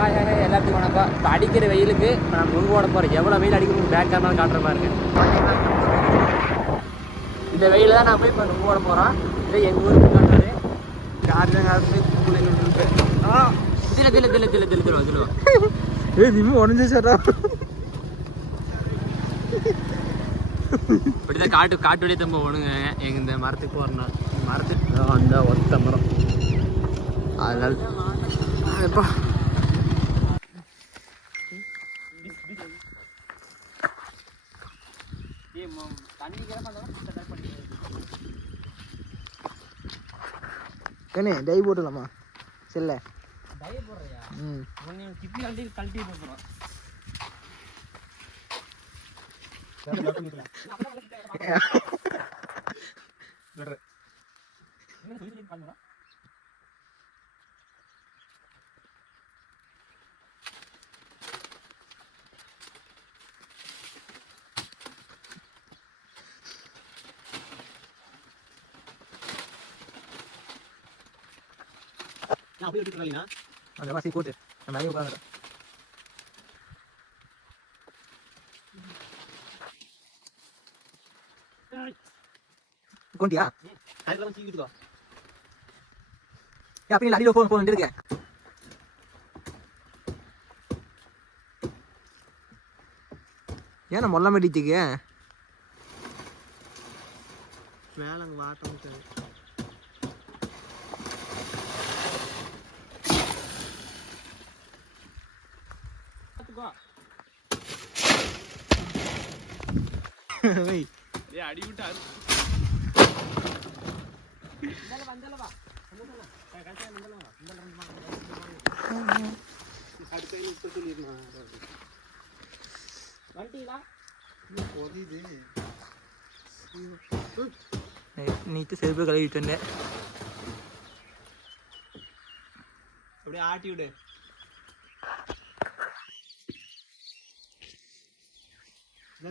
எல்லாத்துக்கும் வணக்கம். இப்போ அடிக்கிற வெயிலுக்கு நான் நுங்கு ஓட போகிறேன். எவ்வளோ வெயில் அடிக்கணும் பேக் கேமரா காட்டுற பாருங்க. இந்த வெயில் தான் நான் போய் இப்போ நுங்கு ஓட போகிறோம். இதே எங்கள் ஊருக்கு காட்டுறது காரணம் இப்படிதான் காட்டுடைய தம்ப ஒண்ணுங்க. எங்க இந்த மரத்துக்கு போறோம். மரத்துக்கு அந்த ஒத்த மரம் அதனால கண்ணே டை போட்டுலாமா செல்ல டை போடுறியா? கிட்னி கழட்டி போட்டுறோம். அந்த வாசி போட்டு நம்ம நிறைய உட்காந்து கொண்டியா அப்படி அடியில் போன் இருக்கேன். ஏன்னா மொல்ல மாட்டிச்சுக்கு வேலைங்க வாட்டம் அடி விட்டாரு. நீட்டு செருப்பு கழுவிட்டு வந்தேன். அப்படியே ஆட்டி விடு.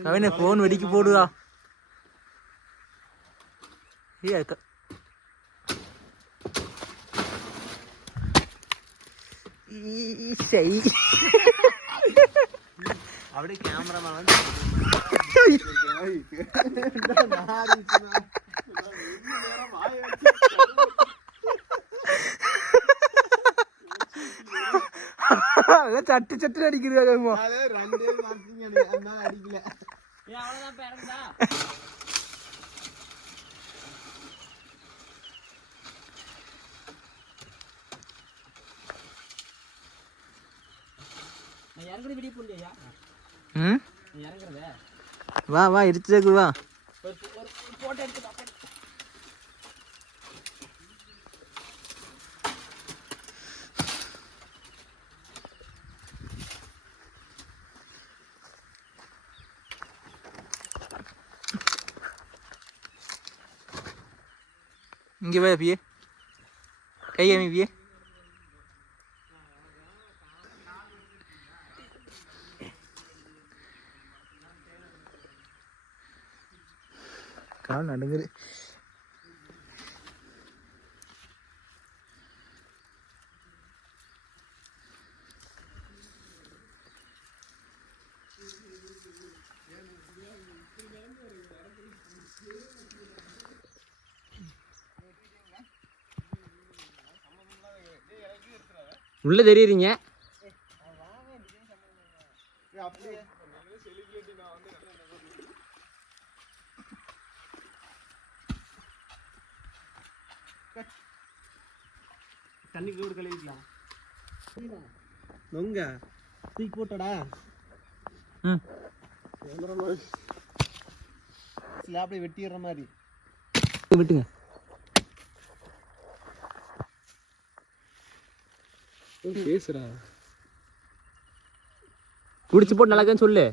அவனே போன் வெடிக்க போடுதா. அப்படியே கேமரா வந்து சட்டு சட்டு அடிக்கிறாங்க. அடிக்கல அவ்வளவுதான் பேரண்டா. வா வா எடுத்துக்கு வா. போட்டோ எடுத்து இங்கே வா பியே கை அமி பியே. கால் நடுங்குது. உள்ள தெரியுறீங்க. தண்ணி கூட கழுவிக்கலாம். நொங்க தூக்கி போட்டடா. ஸ்லாப்ல வெட்டிடுற மாதிரி விட்டுங்க. பேசுறா குடிச்சு போட்டு நல்லாக்குன்னு சொல்லு.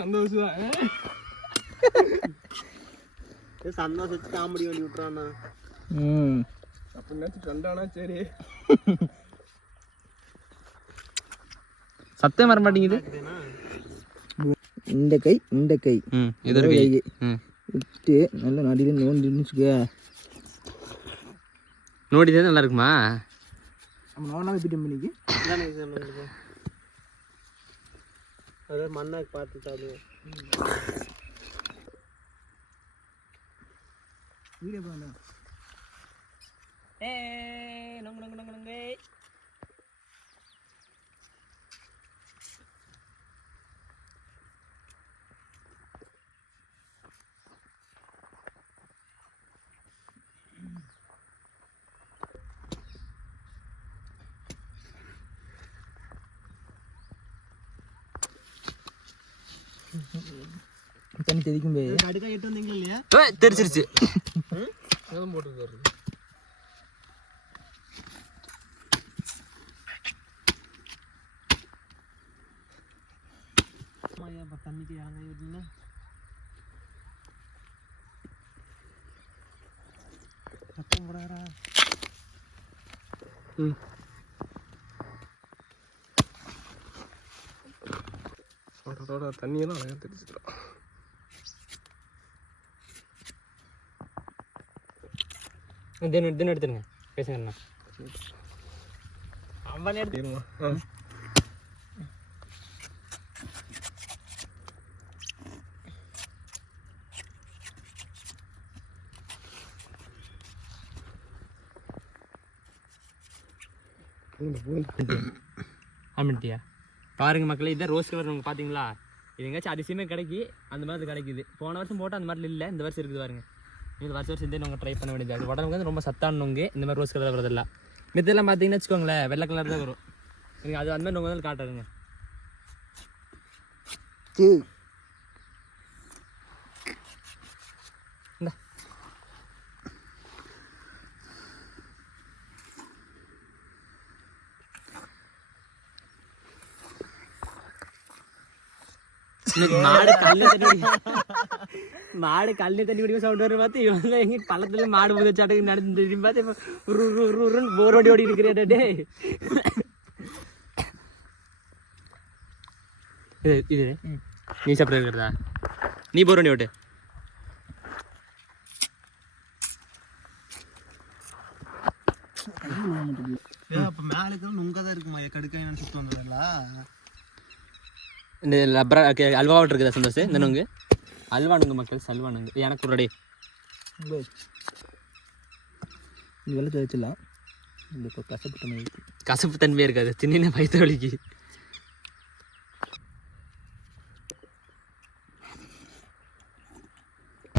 சந்தோஷம் சந்தோஷத்து காமெடி வண்டி விட்டுறானா. அப்படின்னாச்சும் கண்டானா சரி. சத்தம் வர மாட்டேங்குது. இந்த கை இது ஒரு கை விட்டு நல்லா நடிகை நோண்டின்னு வச்சுக்க. நோடிதான் நல்லா இருக்குமா? நம்ம நோண்டாமல் எப்படி பண்ணிக்கு அதாவது மண்ணாக்கு பார்த்து சாப்பிடுவோம். வீடியோ பண்ண தண்ணி தெளிக்கும் போது அடுக்கா எட்டு வந்தீங்களா இல்லையா? தெரிச்சிருச்சு. போட்டு தண்ணிக்கு இறங்க விடல. சத்தம் போடாரா? தண்ணியெல்லாம் அழகாக தெரிஞ்சுக்கலாம். தினம் எடுத்துருங்க பேசுங்கண்ணா. அவன் எடுத்துருமா? ஆமாட்டியா பாருங்க மக்களே, இதான் ரோஸ் கலர். நம்ம பார்த்தீங்களா, இது எங்கேயாச்சும் அதிசயமே கிடைக்கி அந்த மாதிரி கிடைக்குது. போன வருஷம் போட்டால் அந்த மாதிரி இல்லை, இந்த வருஷம் இருக்குது பாருங்க. இது வருஷம் இதே நாங்கள் ட்ரை பண்ண வேண்டியது. அது உடம்புக்கு வந்து ரொம்ப சத்தானவங்க இந்த மாதிரி ரோஸ் கலர் வரதெல்லாம். மித்தெல்லாம் பார்த்தீங்கன்னா வச்சுக்கோங்களேன் வெள்ளை கலர் தான் வரும். எனக்கு அது அந்த மாதிரி உங்கள் வந்து காட்டுறதுங்க. மாடு கல்லு தண்ணி குடிக்க சவுண்ட் வரும் பார்த்து இவன் எங்க பள்ளத்துல மாடு புதச்சாட்டுக்கு நடந்து பார்த்து போர் ஓடி ஓடி இருக்கிறேன். இது நீ சாப்பிட இருக்கிறதா? நீ போர் ஓடி ஓட்டு. அப்ப மேலுக்கு நுங்கதான் இருக்குமா? கடுக்காய் சுத்தம் வந்ததுங்களா? இந்த லப்பரா அல்வாவோட இருக்குதா சந்தோஷ்? இந்த நுங்கு அல்வானுங்க மக்கள், சல்வானுங்க. எனக்கு ஒரு வெள்ளத்தை வச்சிடலாம். இந்த இப்போ கசப்பு தன்மையாக இருக்காது, தின்ன வயிற்று வலிக்கு.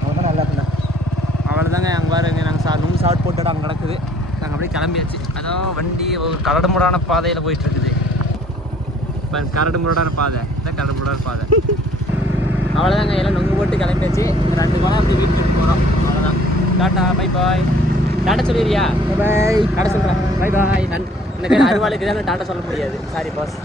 அவ்வளோதான் நல்லா இருக்குண்ணா. அவ்வளோதாங்க. அங்கே பாருங்க, நாங்கள் நுங்கு சாப்பிட்டு போட்டு அங்கே கிடக்குது. நாங்கள் அப்படியே கிளம்பியாச்சு. அதான் வண்டி ஒரு கரடுமுடான பாதையில் போயிட்டு இருக்குது. கரடுமுடான பாதை இதான் கரடுமுடான பாதை. அவ்வளோதாங்க, எல்லாம் நொங்கு போட்டு கிளம்பியாச்சு. 2 கோலம் அப்படி வீட்டுக்கு போகிறோம். அவ்வளோதான். Tata bye bye. டாட்டா சொல்லிடுறியா? பாய். டாட்டா சொல்கிறேன். Bye bye. இந்த அருவாளுக்கு தான் டாட்டா சொல்ல முடியாது. Sorry boss.